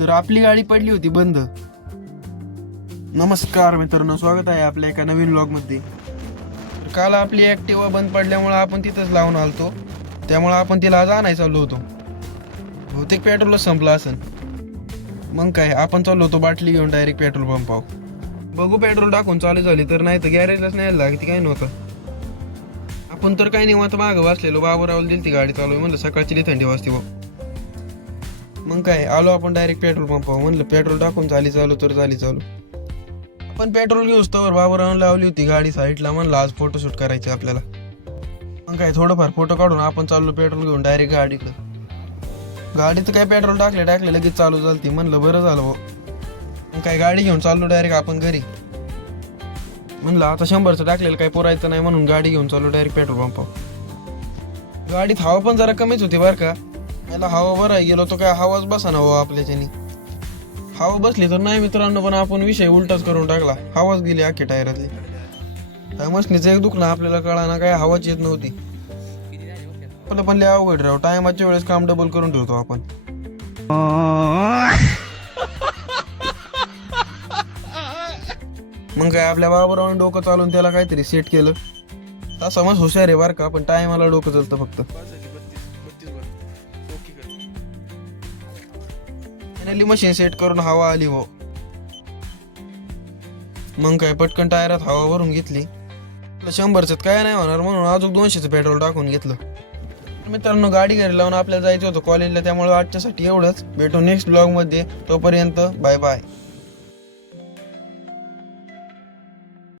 तर आपली गाडी पडली होती बंद. नमस्कार मित्रांनो, स्वागत आहे आपल्या एका नवीन व्लॉग मध्ये. तर काल आपली ऍक्टिवा बंद पडल्यामुळे आपण तिथंच लावून आलतो, त्यामुळे आपण तिला आज आणायला चाललो होतो. बहुतेक पेट्रोलच संपलं असेल. मग काय, आपण चाललो होतो बाटली घेऊन डायरेक्ट पेट्रोल पंपावर. बघू पेट्रोल टाकून चालू झाली तर, नाही तर गॅरेजलाच नाही लागती काय नव्हतं. आपण तर काही निवांत मागं बसलेलो, बाबूरावला दिली ती गाडी चालू. म्हणलं सकाळची थंडी वाजते बघ. मग काय, आलो आपण डायरेक्ट पेट्रोल पंपावर. म्हणलं पेट्रोल टाकून चालू तर चालू. आपण पेट्रोल घेऊस तर बाबूरावने लावली होती गाडी साईडला. म्हणलं आज फोटोशूट करायचे आपल्याला. मग काय, थोडंफार फोटो काढून आपण चाललो पेट्रोल घेऊन डायरेक्ट गाडीकडं. गाडीचं काय पेट्रोल टाकले लगेच चालू झालती. म्हणलं बरं झालं हो. मग काय, गाडी घेऊन चाललो डायरेक्ट आपण घरी. म्हणलं आता 100चं टाकलेलं काही पुरायचं नाही, म्हणून गाडी घेऊन चाललो डायरेक्ट पेट्रोल पंपावर. गाडीत हवा पण जरा कमीच होती बरं का. याला हवा भरायला गेलो तो काय हवाच बसा ना हो आपल्याच्यानी. हवा बसली तर नाही मित्रांनो, पण आपण विषय उलटाच करून टाकला. हवाच गेली अख्खी टायरातली. काय मशनीचं एक दुखणं आपल्याला कळाना, काय हवाच येत नव्हती. आपलं पण लय अवघड राव, टायमाच्या वेळेस काम डबल करून ठेवतो आपण. मग काय, आपल्या बाबूरावने डोकं चालून त्याला काहीतरी सेट केलं. तसा मस्त हुशार आहे बरं का, पण टायमाला डोकं चालतं फक्त. फायनली मशीन सेट करून हवा आली हो. मग काय, पटकन टायरात हवा भरून घेतली. 100चं काय नाही होणार म्हणून अजून 200चं पेट्रोल टाकून घेतलं. मित्रांनो, गाडी घरी लावून आपल्याला जायचं होतं कॉलेजला, त्यामुळे आजच्यासाठी एवढंच. भेटू नेक्स्ट ब्लॉग मध्ये. तोपर्यंत बाय बाय.